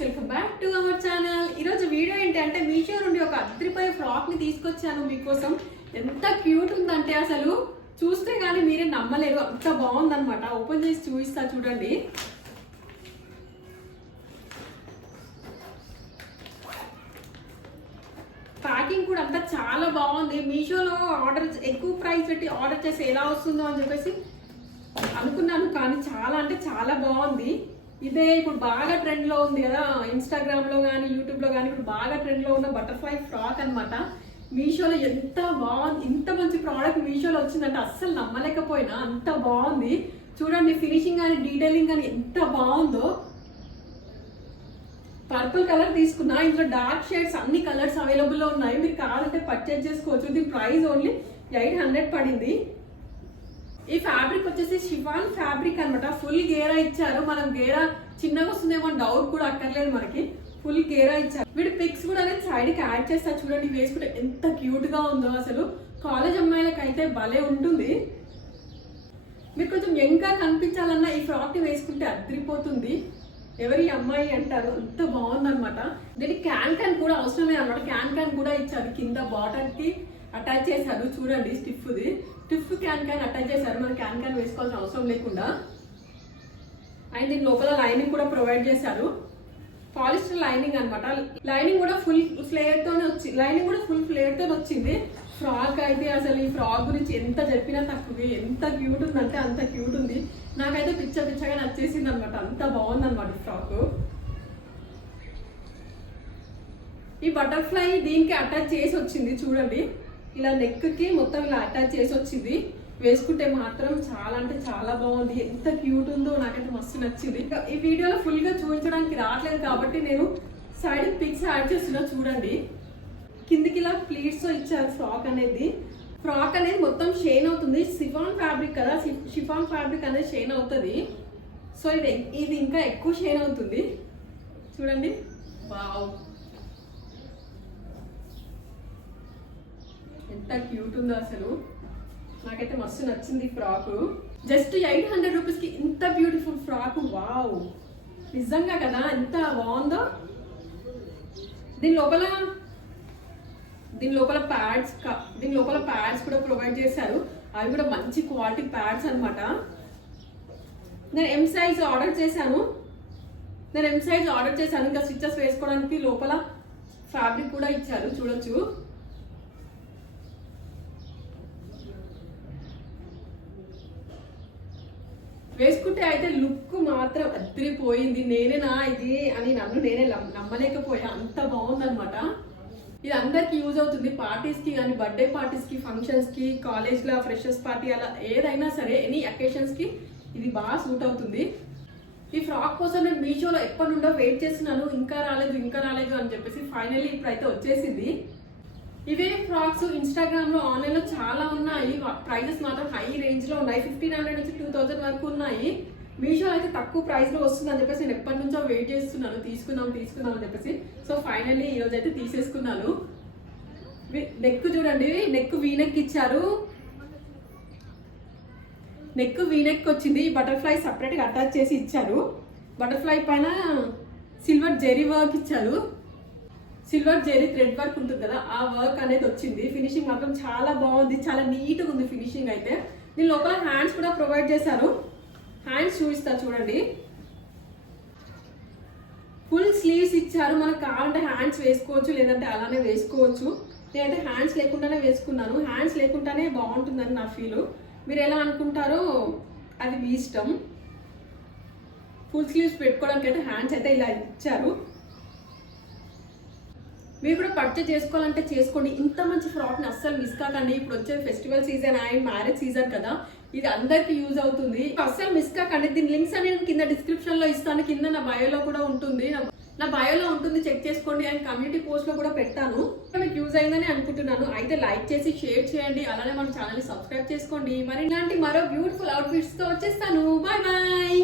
Welcome back to our channel. ఈరోజు video ఏంటి అంటే మీషో నుండి ఒక అద్రిపోయే ఫ్రాక్ ని తీసుకొచ్చాను మీకోసం. ఎంత క్యూట్ ఉందంటే అసలు చూస్తే గానీ మీరే నమ్మలేరు, అంత బాగుందన్నమాట. ఓపెన్ చేసి చూపిస్తా చూడండి. ప్యాకింగ్ కూడా అంతా చాలా బాగుంది. మీషోలో ఆర్డర్ ఎక్కువ ప్రైస్ పెట్టి ఆర్డర్ చేసి ఎలా వస్తుందో అని చెప్పేసి అనుకున్నాను, కానీ చాలా అంటే చాలా బాగుంది. ఇదే ఇప్పుడు బాగా ట్రెండ్ లో ఉంది కదా, ఇన్స్టాగ్రామ్ లో కానీ యూట్యూబ్ లో కానీ ఇప్పుడు బాగా ట్రెండ్ లో ఉన్న బటర్ఫ్లై ఫ్రాక్ అనమాట. మీషోలో ఎంత బాగుంది, ఇంత మంచి ప్రోడక్ట్ మీషోలో వచ్చిందంటే అస్సలు నమ్మలేకపోయినా, అంత బాగుంది. చూడండి ఫినిషింగ్ కానీ డీటెయిలింగ్ కానీ ఎంత బాగుందో. పర్పుల్ కలర్ తీసుకున్నా, ఇందులో డార్క్ షేడ్స్ అన్ని కలర్స్ అవైలబుల్ లో ఉన్నాయి. మీరు కావాలంటే పర్చేజ్ చేసుకోవచ్చు. దీని ప్రైస్ ఓన్లీ 800 పడింది. ఈ ఫ్యాబ్రిక్ వచ్చేసి షిఫాన్ ఫ్యాబ్రిక్ అనమాట. ఫుల్ గేరా ఇచ్చారు. మనం గేరా చిన్నగా వస్తుందేమో డౌట్ కూడా అక్కర్లేదు, మనకి ఫుల్ గేరా ఇచ్చారు. వీడి పిక్స్ కూడా అనేది సైడ్ కి యాడ్ చేస్తారు చూడండి. వేసుకుంటే ఎంత క్యూట్ గా ఉందో, అసలు కాలేజ్ అమ్మాయిలకు అయితే భలే ఉంటుంది. మీరు కొంచెం యంగ్ గా కనిపించాలన్నా ఈ ఫ్రాక్ ని వేసుకుంటే అదిరిపోతుంది. ఎవరి అమ్మాయి అంటారు, అంత బాగుందనమాట. దీనికి క్యాన్ కూడా అవసరమే అనమాట. క్యాన్ కూడా ఇచ్చారు, కింద బాటమ్ కి అటాచ్ చేశారు. చూడండి స్టిఫ్ క్యాన్ అటాచ్ చేశారు. మనం క్యాన్ వేసుకోవాల్సిన అవసరం లేకుండా. అండ్ దీని లోపల లైనింగ్ కూడా ప్రొవైడ్ చేశారు. పాలిస్టర్ లైనింగ్ అనమాట. లైనింగ్ కూడా ఫుల్ ఫ్లేర్ తోనే వచ్చింది. ఫ్రాక్ అయితే అసలు ఈ ఫ్రాక్ గురించి ఎంత చెప్పినా తక్కువ. ఎంత క్యూట్ ఉందంటే అంత క్యూట్ ఉంది. నాకైతే పిచ్చగా నచ్చేసింది అనమాట. అంత బాగుంది అనమాట ఈ ఫ్రాక్. ఈ బటర్ఫ్లై దీనికి అటాచ్ చేసి వచ్చింది చూడండి. ఇలా నెక్ కి మొత్తం ఇలా అటాచ్ చేసి వచ్చింది. వేసుకుంటే మాత్రం చాలా అంటే చాలా బాగుంది. ఎంత క్యూట్ ఉందో, నాకైతే మస్తు నచ్చింది. ఈ వీడియోలో ఫుల్ గా చూపించడానికి రావట్లేదు కాబట్టి నేను సైడ్ పిక్స్ యాడ్ చేస్తున్నా చూడండి. కిందికి ఇలా ప్లీట్స్ తో ఇచ్చారు. ఫ్రాక్ అనేది మొత్తం షైన్ అవుతుంది. షిఫాన్ ఫ్యాబ్రిక్ కదా, షిఫాన్ ఫ్యాబ్రిక్ అనేది షైన్ అవుతుంది. సో ఇది ఇంకా ఎక్కువ షైన్ అవుతుంది చూడండి. వావ్, ఎంత క్యూట్ ఉందో అసలు. నాకైతే మస్తు నచ్చింది ఫ్రాక్. జస్ట్ 800 రూపీస్ కి ఇంత బ్యూటిఫుల్ ఫ్రాక్. వావ్, నిజంగా కదా ఎంత బాగుందో. దీని లోపల ప్యాడ్స్ కూడా ప్రొవైడ్ చేశారు. అవి కూడా మంచి క్వాలిటీ ప్యాడ్స్ అనమాట. నేను ఎం సైజ్ ఆర్డర్ చేశాను. ఇంకా స్టిచెస్ వేసుకోవడానికి లోపల ఫ్యాబ్రిక్ కూడా ఇచ్చారు చూడొచ్చు. వేసుకుంటే అయితే లుక్ మాత్రం అదిరిపోయింది. నేనేనా ఇది అని నేనే నమ్మలేకపోయా, అంత బాగుందనమాట. ఇది అందరికి యూజ్ అవుతుంది. పార్టీస్ కి కానీ, బర్త్డే పార్టీస్ కి, ఫంక్షన్స్ కి, కాలేజ్ లో ఫ్రెషర్స్ పార్టీ, అలా ఏదైనా సరే ఎనీ అకేషన్స్ కి ఇది బాగా సూట్ అవుతుంది. ఈ ఫ్రాక్ కోసం నేను మీషోలో ఎప్పటి నుండో వెయిట్ చేస్తున్నాను. ఇంకా రాలేదు అని చెప్పేసి ఫైనల్లీ ఇప్పుడైతే వచ్చేసింది. ఇవే ఫ్రాక్స్ ఇన్స్టాగ్రామ్ లో, ఆన్లైన్ లో చాలా ఉన్నాయి. ప్రైజెస్ మాత్రం హై రేంజ్ లో ఉన్నాయి. 1500 నుంచి 2000 వరకు ఉన్నాయి. మీషో అయితే తక్కువ ప్రైస్ లో వస్తుంది అని చెప్పేసి నేను ఎప్పటి నుంచో వెయిట్ చేస్తున్నాను. తీసుకుందాం అని చెప్పేసి. సో ఫైనల్లీ ఈ రోజు అయితే తీసేసుకున్నాను. నెక్ చూడండి, నెక్ వీనెక్ ఇచ్చారు. నెక్ వీనెక్ వచ్చింది. బటర్ఫ్లై సపరేట్ గా అటాచ్ చేసి ఇచ్చారు. బటర్ఫ్లై పైన సిల్వర్ జెరీ వర్క్ ఇచ్చారు. సిల్వర్ జెరీ థ్రెడ్ వర్క్ ఉంటుంది కదా, ఆ వర్క్ అనేది వచ్చింది. ఫినిషింగ్ మాత్రం చాలా బాగుంది, చాలా నీట్ గా ఉంది ఫినిషింగ్ అయితే. దీని లోపల హ్యాండ్స్ కూడా ప్రొవైడ్ చేశారు. హ్యాండ్స్ చూపిస్తా చూడండి. ఫుల్ స్లీవ్స్ ఇచ్చారు. మనకు కావాలంటే హ్యాండ్స్ వేసుకోవచ్చు, లేదంటే అలానే వేసుకోవచ్చు. నేనైతే హ్యాండ్స్ లేకుండానే వేసుకున్నాను. హ్యాండ్స్ లేకుండానే బాగుంటుందని నా ఫీల్. మీరు ఎలా అనుకుంటారో అది మీ ఇష్టం. ఫుల్ స్లీవ్స్ పెట్టుకోవడానికి అయితే హ్యాండ్స్ అయితే ఇలా ఇచ్చారు. మీరు కూడా పర్చేజ్ చేసుకోవాలంటే చేసుకోండి. ఇంత మంచి ఫ్రాక్ ని అస్సలు మిస్ కాకండి. ఇప్పుడు వచ్చే festival season and marriage season కదా, ఇది అందరికి యూజ్ అవుతుంది. అస్సలు మిస్ కాకండి. దీని లింక్స్ అనేది కింద డిస్క్రిప్షన్ లో ఇస్తాను. కింద నా బయోలో కూడా ఉంటుంది. చెక్ చేసుకోండి. అండ్ కమ్యూనిటీ పోస్ట్ లో కూడా పెడతాను. మీకు యూజ్ అయిందని అనుకుంటున్నాను. అయితే లైక్ చేసి షేర్ చేయండి. అలానే మన ఛానల్ ని సబ్స్క్రైబ్ చేసుకోండి. మరి ఇలాంటి మరో బ్యూటిఫుల్ అవుట్ఫిట్స్ తో వచ్చేస్తాను. Bye bye.